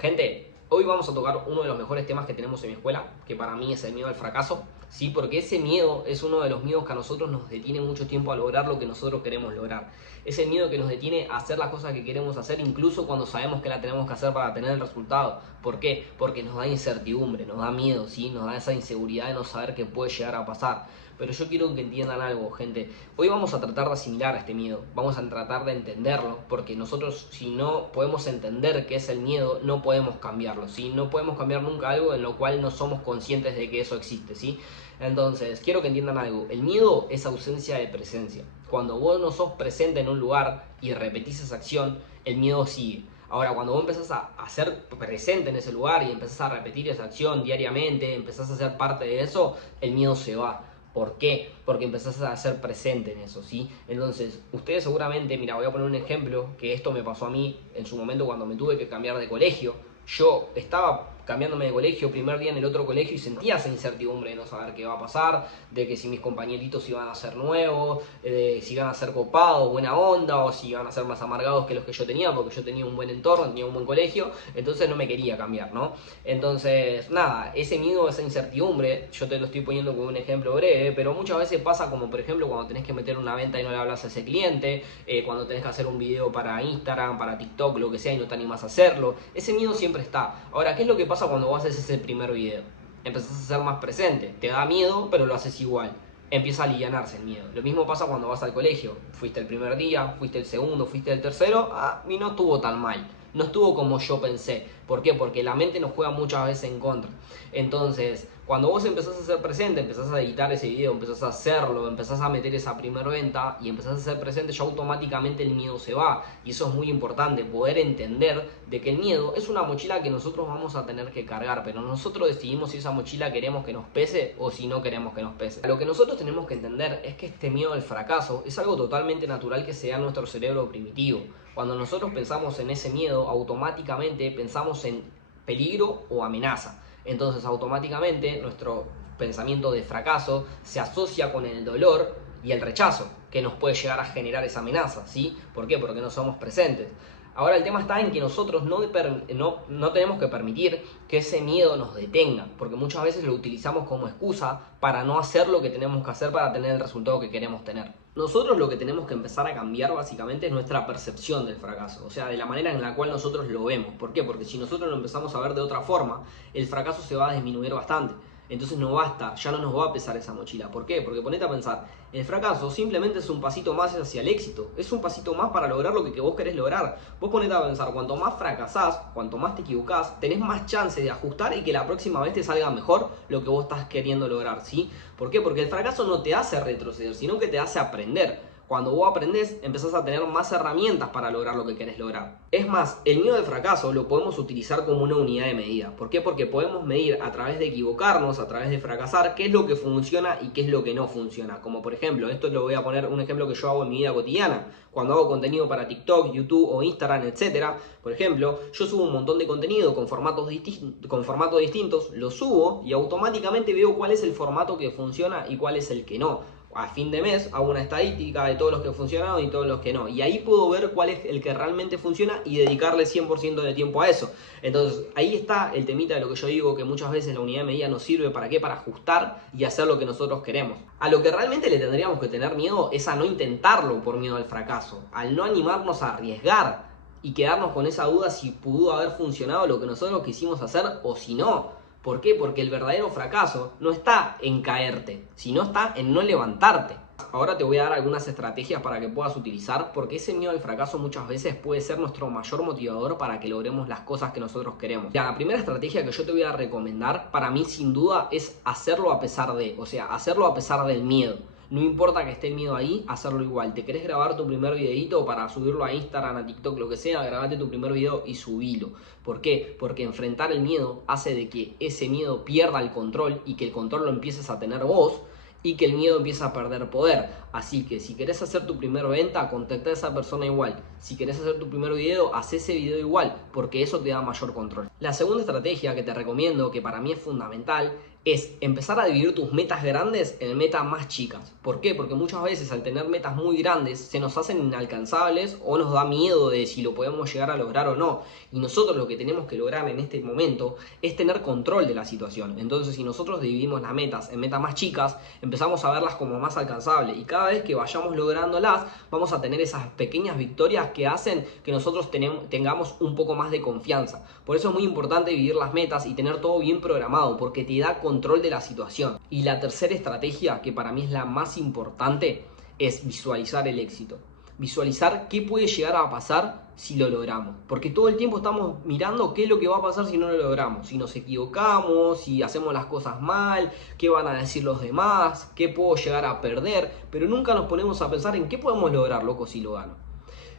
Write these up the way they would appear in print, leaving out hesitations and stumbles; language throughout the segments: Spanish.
Gente, hoy vamos a tocar uno de los mejores temas que tenemos en mi escuela, que para mí es el miedo al fracaso, ¿sí? Porque ese miedo es uno de los miedos que a nosotros nos detiene mucho tiempo a lograr lo que nosotros queremos lograr. Es el miedo que nos detiene a hacer las cosas que queremos hacer, incluso cuando sabemos que la tenemos que hacer para tener el resultado. ¿Por qué? Porque nos da incertidumbre, nos da miedo, ¿sí? Nos da esa inseguridad de no saber qué puede llegar a pasar. Pero yo quiero que entiendan algo, gente. Hoy vamos a tratar de asimilar este miedo, vamos a tratar de entenderlo, porque nosotros si no podemos entender qué es el miedo, no podemos cambiarlo, ¿sí? No podemos cambiar nunca algo en lo cual no somos conscientes de que eso existe, ¿sí? Entonces, quiero que entiendan algo. El miedo es ausencia de presencia. Cuando vos no sos presente en un lugar y repetís esa acción, el miedo sigue. Ahora, cuando vos empezás a ser presente en ese lugar y empezás a repetir esa acción diariamente, empezás a ser parte de eso, el miedo se va. ¿Por qué? Porque empezás a ser presente en eso, ¿sí? Entonces, ustedes seguramente, mira, voy a poner un ejemplo, que esto me pasó a mí en su momento cuando me tuve que cambiar de colegio. Yo estaba cambiándome de colegio, primer día en el otro colegio, y sentía esa incertidumbre de no saber qué va a pasar, de que si mis compañeritos iban a ser nuevos, de si iban a ser copados, buena onda, o si iban a ser más amargados que los que yo tenía, porque yo tenía un buen entorno, tenía un buen colegio, entonces no me quería cambiar, ¿no? Entonces, nada, ese miedo, esa incertidumbre, yo te lo estoy poniendo como un ejemplo breve, pero muchas veces pasa como, por ejemplo, cuando tenés que meter una venta y no le hablas a ese cliente, cuando tenés que hacer un video para Instagram, para TikTok, lo que sea, y no te animás a hacerlo. Ese miedo siempre está. Ahora, ¿qué es lo que pasa cuando vos haces ese primer video? Empezás a ser más presente, te da miedo, pero lo haces igual. Empieza a alivianarse el miedo. Lo mismo pasa cuando vas al colegio. Fuiste el primer día, fuiste el segundo, fuiste el tercero, y no estuvo tan mal. No estuvo como yo pensé. ¿Por qué? Porque la mente nos juega muchas veces en contra. Entonces, cuando vos empezás a ser presente, empezás a editar ese video, empezás a hacerlo, empezás a meter esa primer venta y empezás a ser presente, ya automáticamente el miedo se va. Y eso es muy importante, poder entender de que el miedo es una mochila que nosotros vamos a tener que cargar, pero nosotros decidimos si esa mochila queremos que nos pese o si no queremos que nos pese. Lo que nosotros tenemos que entender es que este miedo al fracaso es algo totalmente natural que se da en nuestro cerebro primitivo. Cuando nosotros pensamos en ese miedo, automáticamente pensamos en peligro o amenaza. Entonces automáticamente nuestro pensamiento de fracaso se asocia con el dolor y el rechazo que nos puede llegar a generar esa amenaza, ¿sí? ¿Por qué? Porque no somos presentes. Ahora el tema está en que nosotros no tenemos que permitir que ese miedo nos detenga, porque muchas veces lo utilizamos como excusa para no hacer lo que tenemos que hacer para tener el resultado que queremos tener. Nosotros lo que tenemos que empezar a cambiar básicamente es nuestra percepción del fracaso, o sea, de la manera en la cual nosotros lo vemos. ¿Por qué? Porque si nosotros lo empezamos a ver de otra forma, el fracaso se va a disminuir bastante. Entonces no basta, ya no nos va a pesar esa mochila. ¿Por qué? Porque ponete a pensar, el fracaso simplemente es un pasito más hacia el éxito. Es un pasito más para lograr lo que vos querés lograr. Vos ponete a pensar, cuanto más fracasás, cuanto más te equivocás, tenés más chance de ajustar y que la próxima vez te salga mejor lo que vos estás queriendo lograr, ¿sí? ¿Por qué? Porque el fracaso no te hace retroceder, sino que te hace aprender. Cuando vos aprendés, empezás a tener más herramientas para lograr lo que querés lograr. Es más, el miedo al fracaso lo podemos utilizar como una unidad de medida. ¿Por qué? Porque podemos medir a través de equivocarnos, a través de fracasar, qué es lo que funciona y qué es lo que no funciona. Como por ejemplo, esto lo voy a poner un ejemplo que yo hago en mi vida cotidiana. Cuando hago contenido para TikTok, YouTube o Instagram, etc. Por ejemplo, yo subo un montón de contenido con formatos distintos, lo subo y automáticamente veo cuál es el formato que funciona y cuál es el que no. A fin de mes hago una estadística de todos los que funcionaron y todos los que no. Y ahí puedo ver cuál es el que realmente funciona y dedicarle 100% de tiempo a eso. Entonces ahí está el temita de lo que yo digo, que muchas veces la unidad de medida nos sirve ¿para qué? Para ajustar y hacer lo que nosotros queremos. A lo que realmente le tendríamos que tener miedo es a no intentarlo por miedo al fracaso, al no animarnos a arriesgar y quedarnos con esa duda si pudo haber funcionado lo que nosotros quisimos hacer o si no. ¿Por qué? Porque el verdadero fracaso no está en caerte, sino está en no levantarte. Ahora te voy a dar algunas estrategias para que puedas utilizar, porque ese miedo al fracaso muchas veces puede ser nuestro mayor motivador para que logremos las cosas que nosotros queremos. Ya, la primera estrategia que yo te voy a recomendar, para mí sin duda, es hacerlo a pesar de, o sea, hacerlo a pesar del miedo. No importa que esté el miedo ahí, hacerlo igual. ¿Te querés grabar tu primer videito para subirlo a Instagram, a TikTok, lo que sea? Grabate tu primer video y subilo. ¿Por qué? Porque enfrentar el miedo hace de que ese miedo pierda el control y que el control lo empieces a tener vos y que el miedo empieza a perder poder. Así que si querés hacer tu primera venta, contacta a esa persona igual. Si querés hacer tu primer video, haz ese video igual, porque eso te da mayor control. La segunda estrategia que te recomiendo, que para mí es fundamental, es empezar a dividir tus metas grandes en metas más chicas. ¿Por qué? Porque muchas veces al tener metas muy grandes se nos hacen inalcanzables o nos da miedo de si lo podemos llegar a lograr o no. Y nosotros lo que tenemos que lograr en este momento es tener control de la situación. Entonces, si nosotros dividimos las metas en metas más chicas, empezamos a verlas como más alcanzables. Y cada vez que vayamos lográndolas, vamos a tener esas pequeñas victorias que hacen que nosotros tengamos un poco más de confianza. Por eso es muy importante dividir las metas y tener todo bien programado, porque te da control de la situación. Y la tercera estrategia, que para mí es la más importante, es visualizar el éxito. Visualizar qué puede llegar a pasar si lo logramos. Porque todo el tiempo estamos mirando qué es lo que va a pasar si no lo logramos. Si nos equivocamos, si hacemos las cosas mal, qué van a decir los demás, qué puedo llegar a perder. Pero nunca nos ponemos a pensar en qué podemos lograr, loco, si lo gano.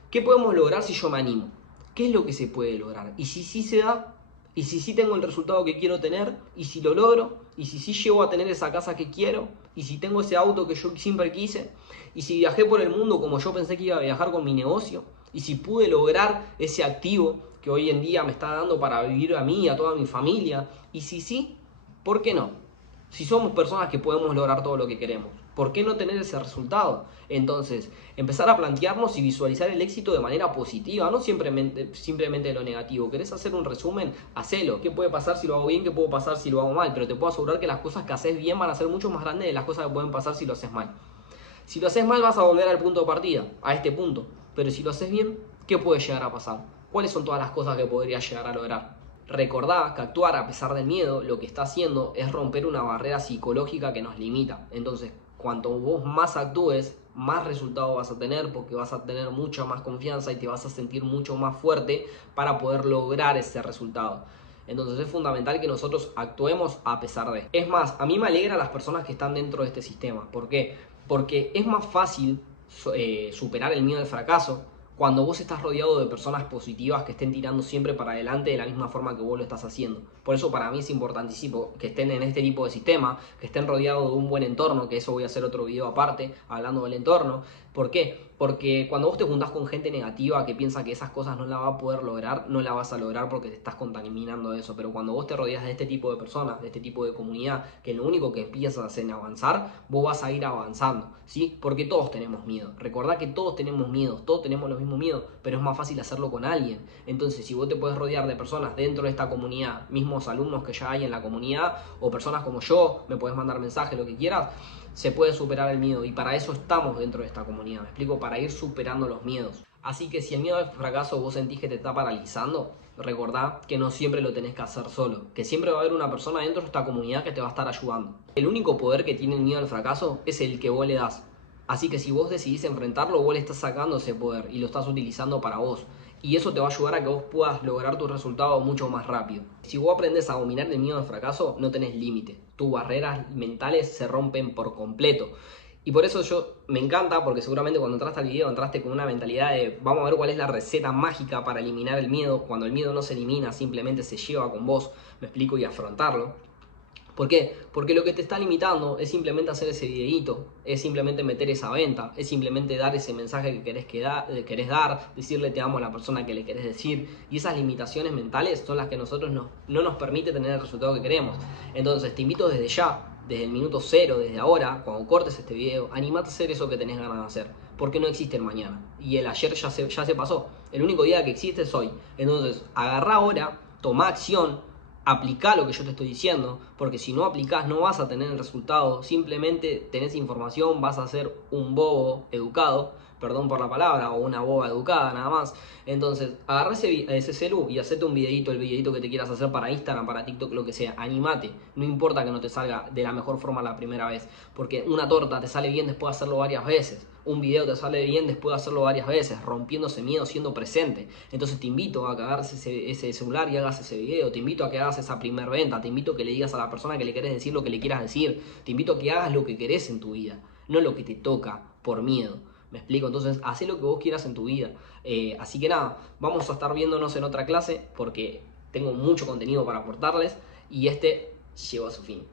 ¿Qué podemos lograr si yo me animo? ¿Qué es lo que se puede lograr? Y si sí se da, y si sí tengo el resultado que quiero tener, y si lo logro, y si sí llego a tener esa casa que quiero, y si tengo ese auto que yo siempre quise, y si viajé por el mundo como yo pensé que iba a viajar con mi negocio, y si pude lograr ese activo que hoy en día me está dando para vivir a mí y a toda mi familia, y si sí, ¿por qué no? Si somos personas que podemos lograr todo lo que queremos, ¿por qué no tener ese resultado? Entonces, empezar a plantearnos y visualizar el éxito de manera positiva, no simplemente lo negativo. ¿Querés hacer un resumen? Hacelo. ¿Qué puede pasar si lo hago bien? ¿Qué puede pasar si lo hago mal? Pero te puedo asegurar que las cosas que haces bien van a ser mucho más grandes de las cosas que pueden pasar si lo haces mal. Si lo haces mal vas a volver al punto de partida, a este punto. Pero si lo haces bien, ¿qué puede llegar a pasar? ¿Cuáles son todas las cosas que podrías llegar a lograr? Recordá que actuar a pesar del miedo lo que está haciendo es romper una barrera psicológica que nos limita. Entonces, cuanto vos más actúes, más resultados vas a tener, porque vas a tener mucha más confianza y te vas a sentir mucho más fuerte para poder lograr ese resultado. Entonces es fundamental que nosotros actuemos a pesar de. Es más, a mí me alegra las personas que están dentro de este sistema. ¿Por qué? Porque es más fácil superar el miedo al fracaso cuando vos estás rodeado de personas positivas que estén tirando siempre para adelante de la misma forma que vos lo estás haciendo. Por eso para mí es importantísimo que estén en este tipo de sistema, que estén rodeados de un buen entorno, que eso voy a hacer otro video aparte, hablando del entorno. ¿Por qué? Porque cuando vos te juntás con gente negativa que piensa que esas cosas no la va a poder lograr, no la vas a lograr porque te estás contaminando de eso. Pero cuando vos te rodeas de este tipo de personas, de este tipo de comunidad, que lo único que piensas en avanzar, vos vas a ir avanzando, ¿sí? Porque todos tenemos miedo. Recordá que todos tenemos miedo, todos tenemos los mismos miedos, pero es más fácil hacerlo con alguien. Entonces, si vos te puedes rodear de personas dentro de esta comunidad, mismos alumnos que ya hay en la comunidad, o personas como yo, me podés mandar mensajes, lo que quieras, se puede superar el miedo y para eso estamos dentro de esta comunidad, me explico, para ir superando los miedos. Así que si el miedo al fracaso vos sentís que te está paralizando, recordá que no siempre lo tenés que hacer solo, que siempre va a haber una persona dentro de esta comunidad que te va a estar ayudando. El único poder que tiene el miedo al fracaso es el que vos le das. Así que si vos decidís enfrentarlo, vos le estás sacando ese poder y lo estás utilizando para vos. Y eso te va a ayudar a que vos puedas lograr tus resultados mucho más rápido. Si vos aprendes a dominar el miedo al fracaso, no tenés límite. Tus barreras mentales se rompen por completo. Y por eso yo me encanta, porque seguramente cuando entraste al video entraste con una mentalidad de vamos a ver cuál es la receta mágica para eliminar el miedo. Cuando el miedo no se elimina, simplemente se lleva con vos, me explico, y afrontarlo. ¿Por qué? Porque lo que te está limitando es simplemente hacer ese videíto, es simplemente meter esa venta, es simplemente dar ese mensaje que querés dar, decirle te amo a la persona que le querés decir. Y esas limitaciones mentales son las que nosotros no nos permite tener el resultado que queremos. Entonces te invito desde ya, desde el minuto cero, desde ahora, cuando cortes este video, animate a hacer eso que tenés ganas de hacer. Porque no existe el mañana. Y el ayer ya se pasó. El único día que existe es hoy. Entonces agarrá ahora, toma acción, aplicá lo que yo te estoy diciendo, porque si no aplicás no vas a tener el resultado, simplemente tenés información, vas a ser un bobo educado, perdón por la palabra, o una boba educada nada más. Entonces agarrá ese celu y hacete un videito, el videito que te quieras hacer para Instagram, para TikTok, lo que sea, animate, no importa que no te salga de la mejor forma la primera vez, porque una torta te sale bien después de hacerlo varias veces. Un video te sale bien después de hacerlo varias veces, rompiendo ese miedo, siendo presente. Entonces te invito a que agarres ese celular y hagas ese video. Te invito a que hagas esa primer venta. Te invito a que le digas a la persona que le querés decir lo que le quieras decir. Te invito a que hagas lo que querés en tu vida, no lo que te toca por miedo. ¿Me explico? Entonces, haz lo que vos quieras en tu vida. Así que nada, vamos a estar viéndonos en otra clase porque tengo mucho contenido para aportarles y este llegó a su fin.